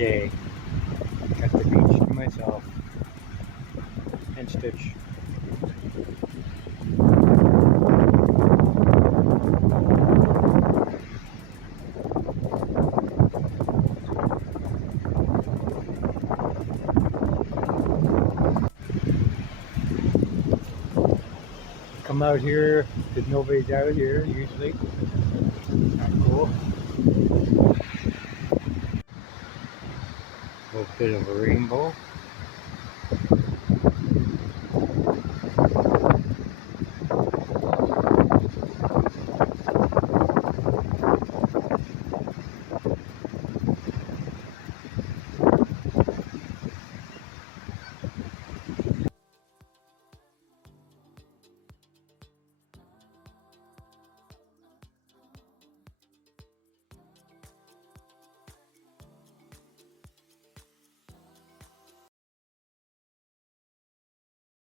day. Got the beach to myself. And Stitch. Come out here because nobody's out here usually. Cool. A little bit of a rainbow.